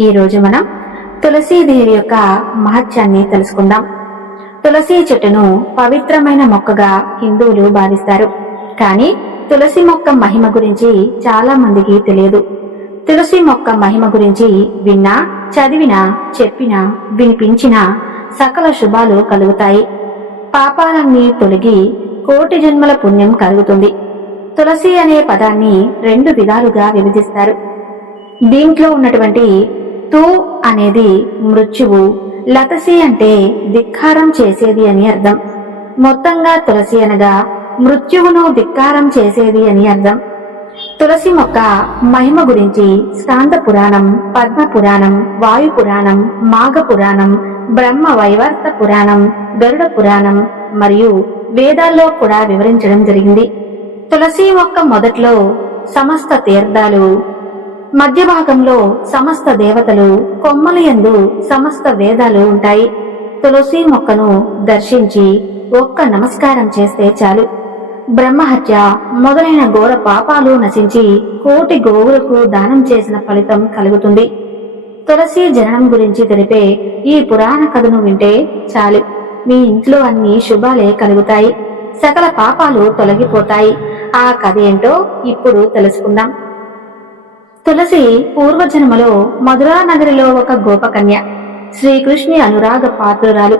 ఈరోజు మనం తులసీదేవి యొక్క మహత్యాన్ని తెలుసుకుందాం. తులసి చెట్టును పవిత్రమైన మొక్కగా హిందువులు భావిస్తారు. కానీ తులసి మొక్క మహిమ గురించి చాలా మందికి తెలియదు. తులసి మొక్క మహిమ గురించి విన్నా చదివినా చెప్పినా వినిపించినా సకల శుభాలు కలుగుతాయి. పాపాలన్నీ తొలగి కోటి జన్మల పుణ్యం కలుగుతుంది. తులసి అనే పదాన్ని రెండు విధాలుగా విభజిస్తారు. దీంట్లో ఉన్నటువంటి తు అనేది మృత్యువు. లతసి అంటే ధిక్కారం చేసేది అని అర్థం. మొత్తంగా తులసి అనగా మృత్యువును ధిక్కారం చేసేది అని అర్థం. తులసి మొక్క మహిమ గురించి స్కాంద పురాణం పద్మ పురాణం వాయు పురాణం మాఘ పురాణం బ్రహ్మ వైవర్త పురాణం గరుడ పురాణం మరియు వేదాల్లో కూడా వివరించడం జరిగింది. తులసి మొక్క మొదట్లో సమస్త తీర్థాలు మధ్య భాగంలో సమస్త దేవతలు కొమ్మల యందు సమస్త వేదాలు ఉంటాయి. తులసి మొక్కను దర్శించి ఒక్క నమస్కారం చేస్తే చాలు. బ్రహ్మహత్య మొదలైన ఘోర పాపాలు నశించి కోటి గోవులకు దానం చేసిన ఫలితం కలుగుతుంది. తులసి జననం గురించి తెలిపే ఈ పురాణ కథను వింటే చాలు. మీ ఇంట్లో అన్ని శుభాలే కలుగుతాయి. సకల పాపాలు తొలగిపోతాయి. ఆ కథ ఏంటో ఇప్పుడు తెలుసుకుందాం. తులసి పూర్వజన్మలో మధురా నగరిలో ఒక గోపకన్య. శ్రీకృష్ణి అనురాగ పాత్రురాలు.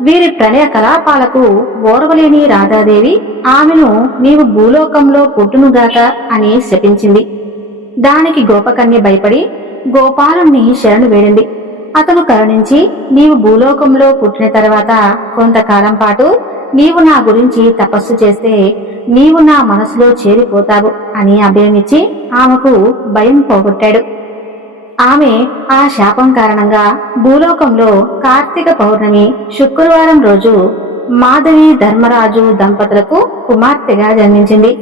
వీరి ప్రణయ కలాపాలకు ఓర్వలేని రాధాదేవి ఆమెను నీవు భూలోకంలో పుట్టునుగాక అని శపించింది. దానికి గోపకన్య భయపడి గోపాలుణ్ణి శరణు వేడింది. అతను కరుణించి నీవు భూలోకంలో పుట్టిన తర్వాత కొంతకాలం పాటు నీవు నా గురించి తపస్సు చేస్తే నీవు నా మనసులో చేరిపోతావు అని అభయమిచ్చి ఆమెకు భయం పోగొట్టాడు. ఆమె ఆ శాపం కారణంగా భూలోకంలో కార్తీక పౌర్ణమి శుక్రవారం రోజు మాధవి ధర్మరాజు దంపతులకు కుమార్తెగా జన్మించింది.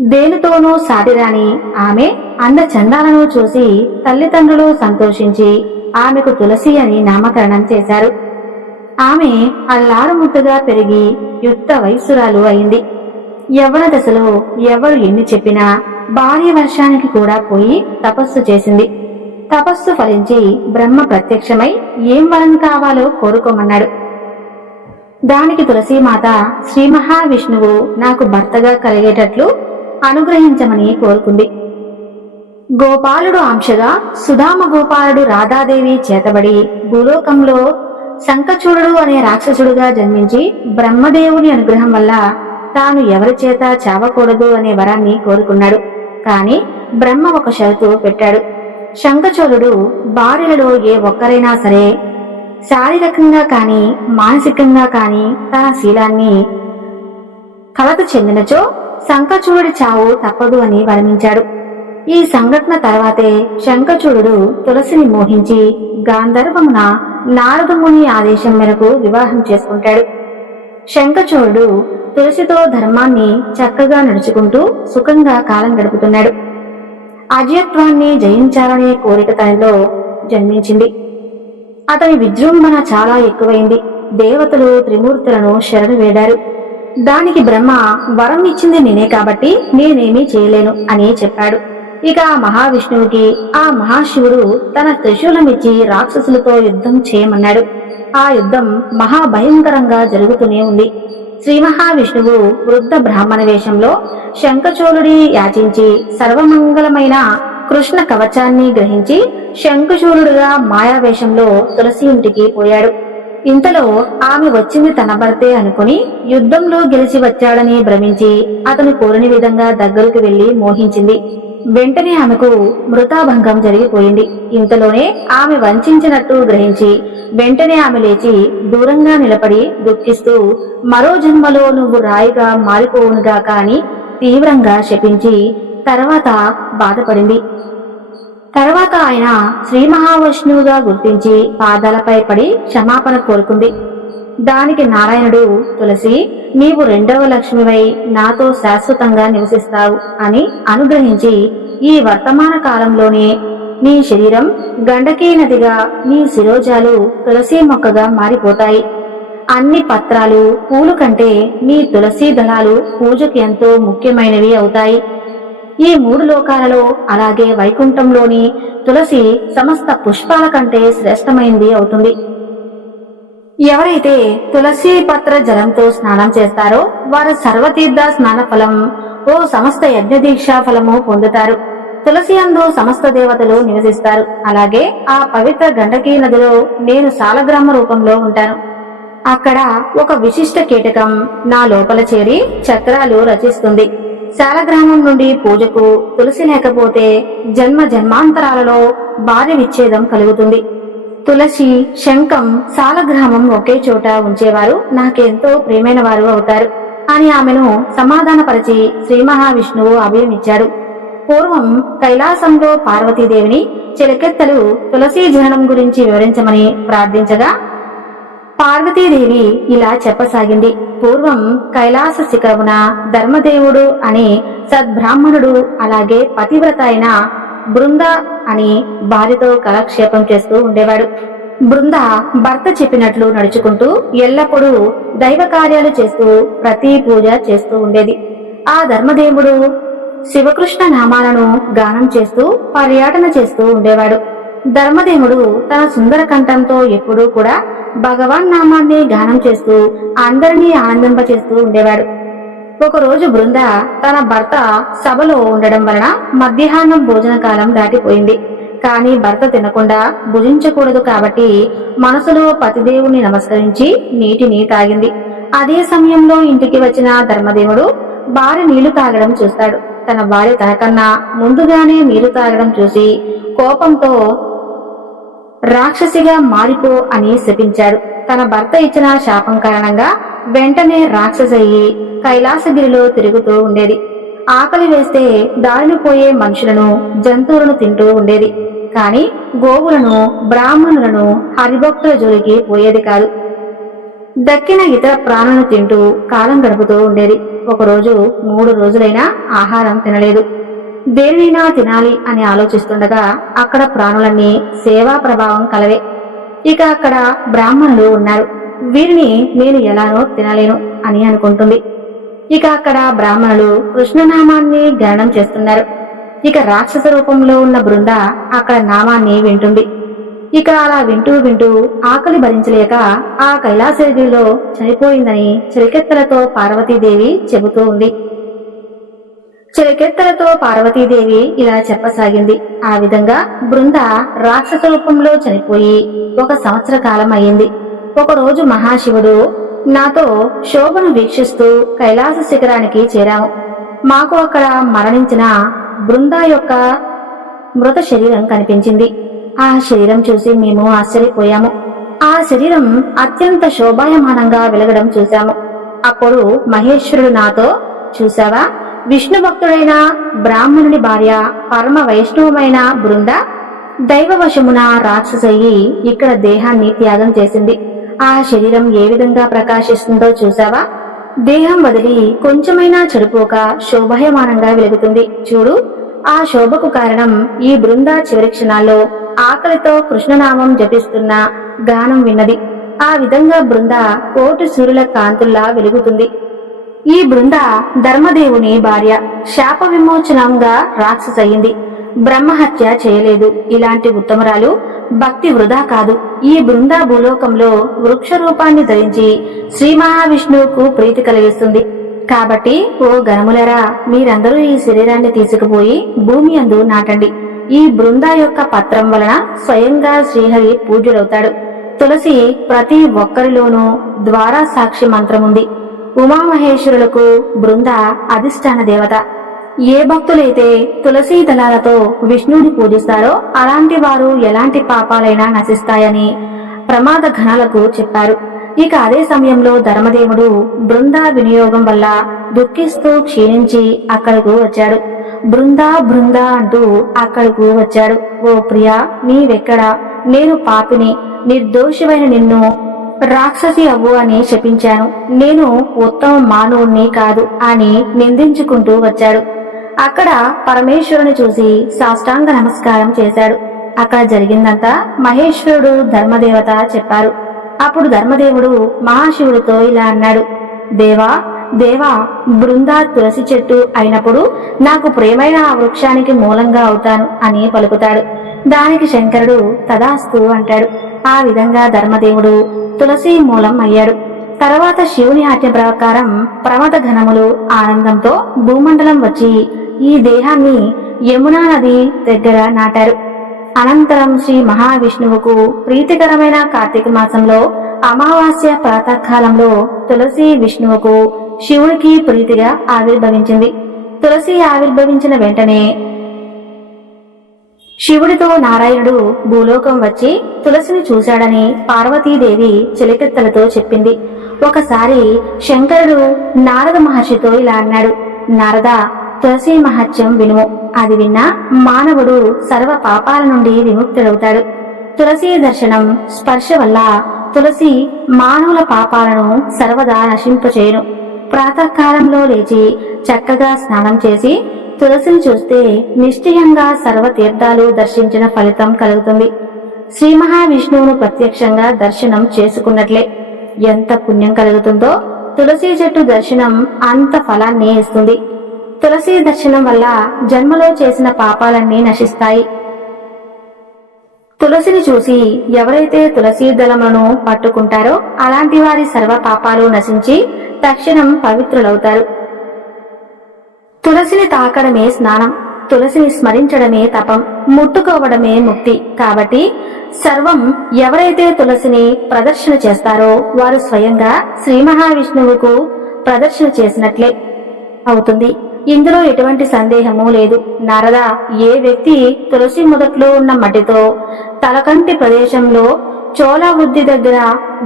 దేనితోనూ సాటిరాని ఆమె అందచందాలను చూసి తల్లిదండ్రులు సంతోషించి ఆమెకు తులసి అని నామకరణం చేశారు. ఆమె అల్లారుముద్దుగా పెరిగి యుక్త వయస్సురాలు అయింది. యవ్వన దశలో ఎవరు ఎన్ని చెప్పినా భార్య వర్షానికి కూడా పోయి తపస్సు చేసింది. తపస్సు ఫలించి బ్రహ్మ ప్రత్యక్షమై ఏం వరం కావాలో కోరుకోమన్నాడు. దానికి తులసీమాత శ్రీ మహావిష్ణువు నాకు భర్తగా కలిగేటట్లు అనుగ్రహించమని కోరుకుంది. గోపాలుడు అంశగా సుధామ గోపాలుడు రాధాదేవి చేతబడి భూలోకంలో శంఖచూడుడు అనే రాక్షసుడుగా జన్మించి బ్రహ్మదేవుని అనుగ్రహం వల్ల తాను ఎవరి చేత చావకూడదు అనే వరాన్ని కోరుకున్నాడు. కాని బ్రహ్మ ఒక షరతు పెట్టాడు. శంఖచోళుడు భార్యలలో ఏ ఒక్కరైనా సరే శారీరకంగా కాని మానసికంగా కాని తన శీలాన్ని కలత చెందినచో శంఖచూడుడి చావు తప్పదు అని వర్ణించాడు ఈ సంఘటన తర్వాతే శంఖచూడు తులసిని మోహించి గాంధర్వమున నారదముని ఆదేశం మేరకు వివాహం చేసుకుంటాడు. శంఖచూడు తులసితో ధర్మాన్ని చక్కగా నడుచుకుంటూ సుఖంగా కాలం గడుపుతున్నాడు. అజయత్వాన్ని జయించాలనే కోరిక తనలో జన్మించింది. అతని విజృంభణ చాలా ఎక్కువైంది. దేవతలు త్రిమూర్తులను శరణు వేడారు. దానికి బ్రహ్మ వరం ఇచ్చింది నేనే కాబట్టి నేనేమీ చేయలేను అని చెప్పాడు. ఇక మహావిష్ణువుకి ఆ మహాశివుడు తన త్రిశూలమిచ్చి రాక్షసులతో యుద్ధం చేయమన్నాడు. ఆ యుద్ధం మహాభయంకరంగా జరుగుతూనే ఉంది. శ్రీ మహావిష్ణువు వృద్ధ బ్రాహ్మణ వేషంలో శంఖచోళుడి యాచించి సర్వమంగళమైన కృష్ణ కవచాన్ని గ్రహించి శంఖచూలుడుగా మాయావేషంలో తులసి ఇంటికి పోయాడు. ఇంతలో ఆమె వచ్చింది తన భర్తే అనుకుని యుద్ధంలో గెలిచి వచ్చాడని భ్రమించి అతను కోరిన విధంగా దగ్గరకు వెళ్ళి మోహించింది. వెంటనే ఆమెకు మృతాభంగం జరిగిపోయింది. ఇంతలోనే ఆమె వంచినట్టు గ్రహించి వెంటనే ఆమె లేచి దూరంగా నిలబడి దుఃఖిస్తూ మరో జన్మలో నువ్వు రాయిగా మారిపోవునుగా కాని తీవ్రంగా శపించి తర్వాత బాధపడింది. తర్వాత ఆయన శ్రీ మహావిష్ణువుగా గుర్తించి పాదాలపై పడి క్షమాపణ కోరుకుంది. దానికి నారాయణుడు తులసి నీవు రెండవ లక్ష్మివై నాతో శాశ్వతంగా నివసిస్తావు అని అనుగ్రహించి ఈ వర్తమాన కాలంలోనే నీ శరీరం గండకీ నదిగా నీ శిరోజాలు తులసి మొక్కగా మారిపోతాయి. అన్ని పత్రాలు పూలు కంటే నీ తులసి దళాలు పూజకు ఎంతో ముఖ్యమైనవి అవుతాయి. ఈ మూడు లోకాలలో అలాగే వైకుంఠంలోని తులసి సమస్త పుష్పాల కంటే శ్రేష్టమైంది అవుతుంది. ఎవరైతే తులసి పత్ర జలంతో స్నానం చేస్తారో వారు సర్వతీర్థ స్నాన ఫలం ఓ సమస్త యజ్ఞ దీక్షా ఫలము పొందుతారు. తులసి అందు సమస్త దేవతలు నివసిస్తారు. అలాగే ఆ పవిత్ర గండకీ నదిలో నేను సాలగ్రామ రూపంలో ఉంటాను. అక్కడ ఒక విశిష్ట కీటకం నా లోపల చేరి చక్రాలు రచిస్తుంది. శాలగ్రామం నుండి పూజకు తులసి లేకపోతే జన్మ జన్మాంతరాలలో భార్య విచ్ఛేదం కలుగుతుంది. తులసి శంఖం సాలగ్రామం ఒకే చోట ఉంచేవారు. నాకెంతో ప్రియమైన వారు అవుతారు. అని ఆమెను సమాధానపరిచి శ్రీ మహావిష్ణువు అభయమిచ్చాడు. పూర్వం కైలాసంలో పార్వతీదేవిని చిలకెత్తలు తులసీ జననం గురించి వివరించమని ప్రార్థించగా పార్వతీదేవి ఇలా చెప్పసాగింది. పూర్వం కైలాస శిఖరమున ధర్మదేవుడు అని సద్బ్రాహ్మణుడు అలాగే పతివ్రత అయిన బృంద అని భార్యతో కాలక్షేపం చేస్తూ ఉండేవాడు. బృంద భర్త చెప్పినట్లు నడుచుకుంటూ ఎల్లప్పుడూ దైవ కార్యాలు చేస్తూ ప్రతి పూజ చేస్తూ ఉండేది. ఆ ధర్మదేవుడు శివకృష్ణ నామాలను గానం చేస్తూ పర్యటన చేస్తూ ఉండేవాడు. ధర్మదేవుడు తన సుందర కంఠంతో ఎప్పుడూ కూడా భగవాన్ నామాన్ని గానం చేస్తూ అందరినీ ఆనందింపచేస్తూ ఉండేవాడు. ఒకరోజు బృంద తన భర్త సభలో ఉండడం వలన మధ్యాహ్నం భోజన కాలం దాటిపోయింది. కానీ భర్త తినకుండా భుజించకూడదు కాబట్టి మనసులో పతిదేవుని నమస్కరించి నీటిని తాగింది. అదే సమయంలో ఇంటికి వచ్చిన ధర్మదేవుడు భార్య నీళ్ళు తాగడం చూస్తాడు. తన భార్య తనకన్నా ముందుగానే నీళ్ళు తాగడం చూసి కోపంతో రాక్షసిగా మారిపో అని శపించాడు. తన భర్త ఇచ్చిన శాపం కారణంగా వెంటనే రాక్షసయ్యి కైలాసగిరిలో తిరుగుతూ ఉండేది. ఆకలి వేస్తే దారిని పోయే మనుషులను జంతువులను తింటూ ఉండేది. కాని గోవులను బ్రాహ్మణులను హరిభక్తుల జోలికి పోయేది కాదు. దక్కిన ఇతర ప్రాణులను తింటూ కాలం గడుపుతూ ఉండేది. ఒకరోజు మూడు రోజులైనా ఆహారం తినలేదు. దేనినైనా తినాలి అని ఆలోచిస్తుండగా అక్కడ ప్రాణులన్నీ సేవా ప్రభావం కలవే. ఇక అక్కడ బ్రాహ్మణులు ఉన్నారు. వీరిని నేను ఎలానో తినలేను అని అనుకుంటుంది. ఇక అక్కడ బ్రాహ్మణులు కృష్ణనామాన్ని గణనం చేస్తున్నారు. ఇక రాక్షస రూపంలో ఉన్న బృంద అక్కడ నామాన్ని వింటుంది. ఇక అలా వింటూ వింటూ ఆకలి భరించలేక ఆ కైలాసగిరిలో చనిపోయిందని చిరకెత్తలతో పార్వతీదేవి చెబుతూ ఉంది. చిరకెత్తలతో పార్వతీదేవి ఇలా చెప్పసాగింది. ఆ విధంగా బృంద రాక్షస రూపంలో చనిపోయి ఒక సంవత్సర కాలం అయింది ఒకరోజు మహాశివుడు నాతో శోభను వీక్షిస్తూ కైలాస శిఖరానికి చేరాము. మాకు అక్కడ మరణించిన బృంద యొక్క మృత శరీరం కనిపించింది. ఆ శరీరం చూసి మేము ఆశ్చర్యపోయాము. ఆ శరీరం అత్యంత శోభాయమానంగా వెలగడం చూశాము. అప్పుడు మహేశ్వరుడు నాతో చూసావా విష్ణు భక్తుడైన బ్రాహ్మణుని భార్య పరమ వైష్ణవమైన బృంద దైవవశమున రాక్షసయ్యి ఇక్కడ దేహాన్ని త్యాగం చేసింది. ఆ శరీరం ఏ విధంగా ప్రకాశిస్తుందో చూసావా దేహం వదిలి కొంచెమైనా చెడిపోక శోభాయమానంగా వెలుగుతుంది. చూడు ఆ శోభకు కారణం ఈ బృంద చివరి క్షణాల్లో ఆకలితో కృష్ణనామం జపిస్తున్న గానం విన్నది. ఆ విధంగా బృంద కోటి సూర్యుల కాంతుల్లా వెలుగుతుంది. ఈ బృంద ధర్మదేవుని భార్య శాప విమోచనంగా రాక్షసయ్యింది. బ్రహ్మహత్య చేయలేదు. ఇలాంటి ఉత్తమరాలు భక్తి వృధా కాదు. ఈ బృందా భూలోకంలో వృక్ష రూపాన్ని ధరించి శ్రీ మహావిష్ణువుకు ప్రీతి కలిగిస్తుంది. కాబట్టి ఓ గణములరా మీరందరూ ఈ శరీరాన్ని తీసుకుపోయి భూమి అందు నాటండి. ఈ బృందా యొక్క పత్రం వలన స్వయంగా శ్రీహరి పూజ్యుడవుతాడు తులసి ప్రతి ఒక్కరిలోనూ ద్వారా సాక్షి మంత్రముంది. ఉమామహేశ్వరులకు బృంద అధిష్టాన దేవత. ఏ భక్తులైతే తులసీ దళాలతో విష్ణువుని పూజిస్తారో అలాంటి వారు ఎలాంటి పాపాలైనా నశిస్తాయని ప్రమాద ఘనాలకు చెప్పారు. ఇక అదే సమయంలో ధర్మదేవుడు బృందా వినియోగం వల్ల దుఃఖిస్తూ క్షీణించి అక్కడకు వచ్చాడు. బృందా బృందా అంటూ అక్కడకు వచ్చాడు. ఓ ప్రియా నీవెక్కడా? నేను పాపిని నిర్దోషివైన నిన్ను రాక్షసి అవ్వు అని శపించాను నేను ఉత్తమ మానవుణ్ణి కాదు అని నిందించుకుంటూ వచ్చాడు. అక్కడ పరమేశ్వరుని చూసి సాష్టాంగ నమస్కారం చేశాడు. అక్కడ జరిగిందంతా మహేశ్వరుడు ధర్మదేవత చెప్పారు. అప్పుడు ధర్మదేవుడు మహాశివుడితో ఇలా అన్నాడు. దేవా దేవా బృందా తులసి చెట్టు అయినప్పుడు నాకు ప్రేమైన ఆ వృక్షానికి మూలంగా అవుతాను అని పలుకుతాడు. దానికి శంకరుడు తదాస్తు అంటాడు. ఆ విధంగా ధర్మదేవుడు తులసి మూలం అయ్యాడు. తర్వాత శివుని ఆజ్ఞ ప్రకారం ప్రమద ఘనములు ఆనందంతో భూమండలం వచ్చి ఈ దేహాన్ని యమునా నది దగ్గర నాటారు. అనంతరం శ్రీ మహావిష్ణువుకు ప్రీతికరమైన కార్తీక మాసంలో అమావాస్య ప్రాతకాలంలో తులసి విష్ణువుకు శివుడికి ప్రీతిగా ఆవిర్భవించింది. తులసి ఆవిర్భవించిన వెంటనే శివుడితో నారాయణుడు భూలోకం వచ్చి తులసిని చూశాడని పార్వతీదేవి చిలికెత్తలతో చెప్పింది. ఒకసారి శంకరుడు నారద మహర్షితో ఇలా అన్నాడు నారద తులసి మహత్యం వినుము. అది విన్నా మానవుడు సర్వ పాపాల నుండి విముక్తుడవుతాడు. తులసి దర్శనం స్పర్శ వల్ల తులసి మానవుల పాపాలను సర్వదా నశింపచేయను. ప్రాతకాలంలో లేచి చక్కగా స్నానం చేసి తులసిని చూస్తే నిశ్చయంగా సర్వ తీర్థాలు దర్శించిన ఫలితం కలుగుతుంది. శ్రీ మహావిష్ణువును ప్రత్యక్షంగా దర్శనం చేసుకున్నట్లే. ఎంత పుణ్యం కలుగుతుందో తులసి చెట్టు దర్శనం అంత ఫలాన్ని ఇస్తుంది. తులసి దర్శనం వల్ల జన్మలో చేసిన పాపాలన్నీ నశిస్తాయి. తులసిని చూసి ఎవరైతే తులసి దళములను పట్టుకుంటారో అలాంటి వారి సర్వ పాపాలు నశించి తక్షణం పవిత్రులవుతారు. తులసిని తాకడమే స్నానం తులసిని స్మరించడమే తపం ముట్టుకోవడమే ముక్తి. కాబట్టి సర్వం ఎవరైతే తులసిని ప్రదర్శన చేస్తారో వారు స్వయంగా శ్రీ మహావిష్ణువుకు ప్రదర్శన చేసినట్లే అవుతుంది. ఇందులో ఎటువంటి సందేహము లేదు. నారద ఏ వ్యక్తి తులసి మొదట్లో ఉన్న మట్టితో తలకంటి ప్రదేశంలో చోళవృద్ధి దగ్గర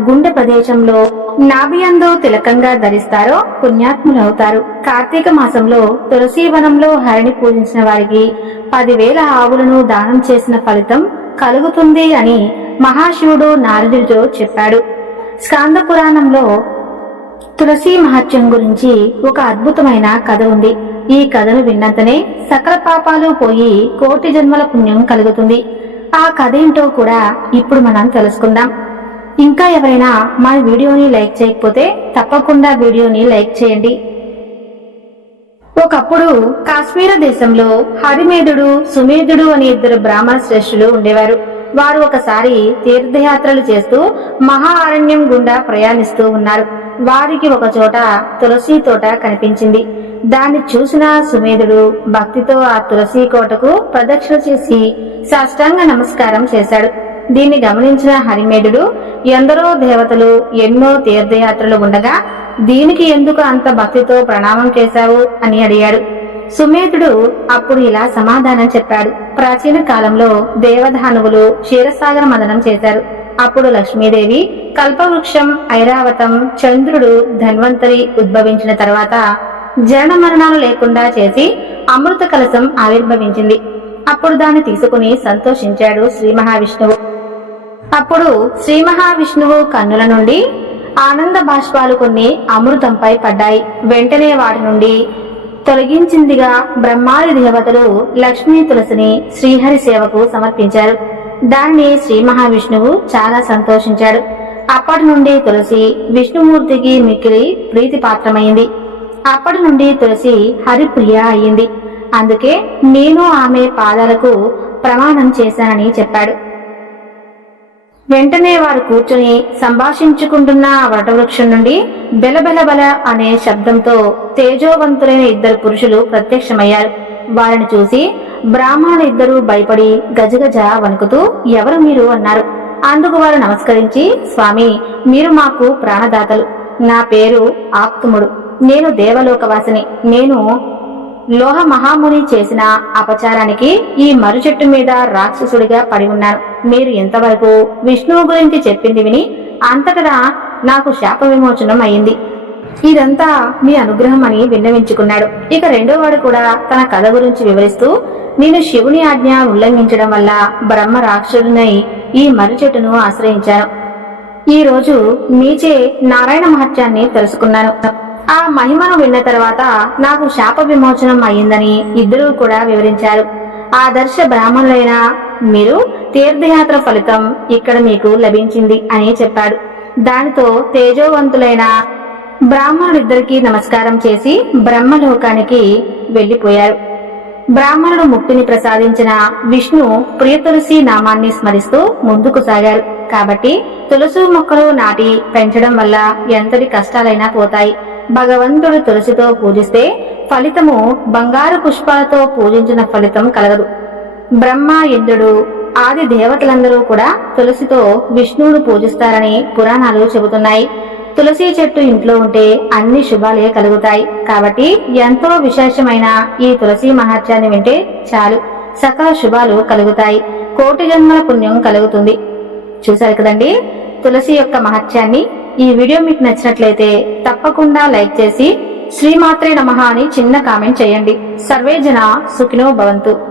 గుండె ప్రదేశంలో నాభియందో తిలకంగా ధరిస్తారో పుణ్యాత్ములవుతారు. కార్తీక మాసంలో తులసి వనంలో హరిని పూజించిన వారికి పదివేల ఆవులను దానం చేసిన ఫలితం కలుగుతుంది అని మహాశివుడు నారదుడితో చెప్పాడు. స్కాంద పురాణంలో తులసి మహత్యం గురించి ఒక అద్భుతమైన కథ ఉంది. ఈ కథను విన్నంతనే సకల పాపాలు పోయి కోటి జన్మల పుణ్యం కలుగుతుంది. ఆ కథ ఏంటో కూడా ఇప్పుడు మనం తెలుసుకుందాం. ఇంకా ఎవరైనా మా వీడియోని లైక్ చేయకపోతే తప్పకుండా వీడియోని లైక్ చేయండి. ఒకప్పుడు కాశ్మీర దేశంలో హరిమేధుడు సుమేధుడు అనే ఇద్దరు బ్రాహ్మణ శ్రేష్ఠులు ఉండేవారు. వారు ఒకసారి తీర్థయాత్రలు చేస్తూ మహా అరణ్యం గుండా ప్రయాణిస్తూ ఉన్నారు. వారికి ఒక చోట తులసి తోట కనిపించింది. దాన్ని చూసిన సుమేధుడు భక్తితో ఆ తులసి కోటకు ప్రదక్షిణ చేసి సాష్టాంగ నమస్కారం చేశాడు. దీన్ని గమనించిన హరిమేధుడు ఎందరో దేవతలు ఎన్నో తీర్థయాత్రలు ఉండగా దీనికి ఎందుకు అంత భక్తితో ప్రణామం చేశావు? అని అడిగాడు. సుమేధుడు అప్పుడు ఇలా సమాధానం చెప్పాడు. ప్రాచీన కాలంలో దేవధానువులు క్షీరసాగర మదనం చేశారు. అప్పుడు లక్ష్మీదేవి కల్పవృక్షం ఐరావతం చంద్రుడు ధన్వంతరి ఉద్భవించిన తర్వాత జరణ మరణాలు లేకుండా చేసి అమృత కలశం ఆవిర్భవించింది. అప్పుడు దాన్ని తీసుకుని సంతోషించాడు శ్రీ మహావిష్ణువు. అప్పుడు శ్రీ మహావిష్ణువు కన్నుల నుండి ఆనంద బాష్పాలు కొన్ని అమృతంపై పడ్డాయి. వెంటనే వాటి నుండి తొలగించిందిగా బ్రహ్మాది దేవతలు లక్ష్మీ తులసిని శ్రీహరి సేవకు సమర్పించారు. దాన్ని శ్రీ మహావిష్ణువు చాలా సంతోషించాడు. అప్పటి నుండి తులసి విష్ణుమూర్తికి మిక్కిలి ప్రీతిపాత్రమైంది. అప్పటి నుండి తులసి హరిప్రియ అయ్యింది. అందుకే నేను ఆమె పాదాలకు ప్రమాణం చేశానని చెప్పాడు. వెంటనే వారు కూర్చుని సంభాషించుకుంటున్న వటవృక్షం నుండి బెలబెలబల అనే శబ్దంతో తేజోవంతులైన ఇద్దరు పురుషులు ప్రత్యక్షమయ్యారు. వారిని చూసి బ్రాహ్మణులిద్దరూ భయపడి గజగజ వణుకుతూ ఎవరు మీరు అన్నారు. అందుకు వారు నమస్కరించి స్వామి మీరు మాకు ప్రాణదాతలు. నా పేరు ఆప్తుముడు. నేను దేవలోకవాసిని. నేను లోహ మహాముని చేసిన అపచారానికి ఈ మరు చెట్టు మీద రాక్షసుడిగా పడి ఉన్నాను. మీరు ఇంతవరకు విష్ణువు గురించి చెప్పింది విని అంతటా నాకు శాప విమోచనం అయింది ఇదంతా మీ అనుగ్రహం అని విన్నవించుకున్నాడు. ఇక రెండో వాడు కూడా తన కథ గురించి వివరిస్తూ నేను శివుని ఆజ్ఞ ఉల్లంఘించడం వల్ల బ్రహ్మ రాక్షసుడినై ఈ మర్రి చెట్టును ఆశ్రయించాను. ఈ రోజు మీచే నారాయణ మహత్యాన్ని తెలుసుకున్నాను. ఆ మహిమను విన్న తర్వాత నాకు శాప విమోచనం అయ్యిందని ఇద్దరూ కూడా వివరించారు. ఆదర్శ బ్రాహ్మణులైన మీరు తీర్థయాత్ర ఫలితం ఇక్కడ మీకు లభించింది అని చెప్పాడు. దానితో తేజోవంతులైన బ్రాహ్మణుడిద్దరికీ నమస్కారం చేసి బ్రహ్మలోకానికి వెళ్ళిపోయారు బ్రాహ్మణుడు ముక్తిని ప్రసాదించిన విష్ణు ప్రియ తులసి నామాన్ని స్మరిస్తూ ముందుకు సాగారు. కాబట్టి తులసి మొక్కలు నాటి పెంచడం వల్ల ఎంతటి కష్టాలైనా పోతాయి. భగవంతుడు తులసితో పూజిస్తే ఫలితము బంగారు పుష్పాలతో పూజించిన ఫలితం కలగదు. బ్రహ్మ ఇంద్రుడు ఆది దేవతలందరూ కూడా తులసితో విష్ణువును పూజిస్తారని పురాణాలు చెబుతున్నాయి. తులసి చెట్టు ఇంట్లో ఉంటే అన్ని శుభాలే కలుగుతాయి. కాబట్టి ఎంతో విశేషమైన ఈ తులసి మహత్యాన్ని వింటే చాలు. సకల శుభాలు కలుగుతాయి. కోటి జన్మల పుణ్యం కలుగుతుంది. చూశారు కదండి? తులసి యొక్క మహత్యాన్ని. ఈ వీడియో మీకు నచ్చినట్లయితే తప్పకుండా లైక్ చేసి శ్రీమాత్రే నమహ అని చిన్న కామెంట్ చేయండి. సర్వే జన సుఖినో భవంతు.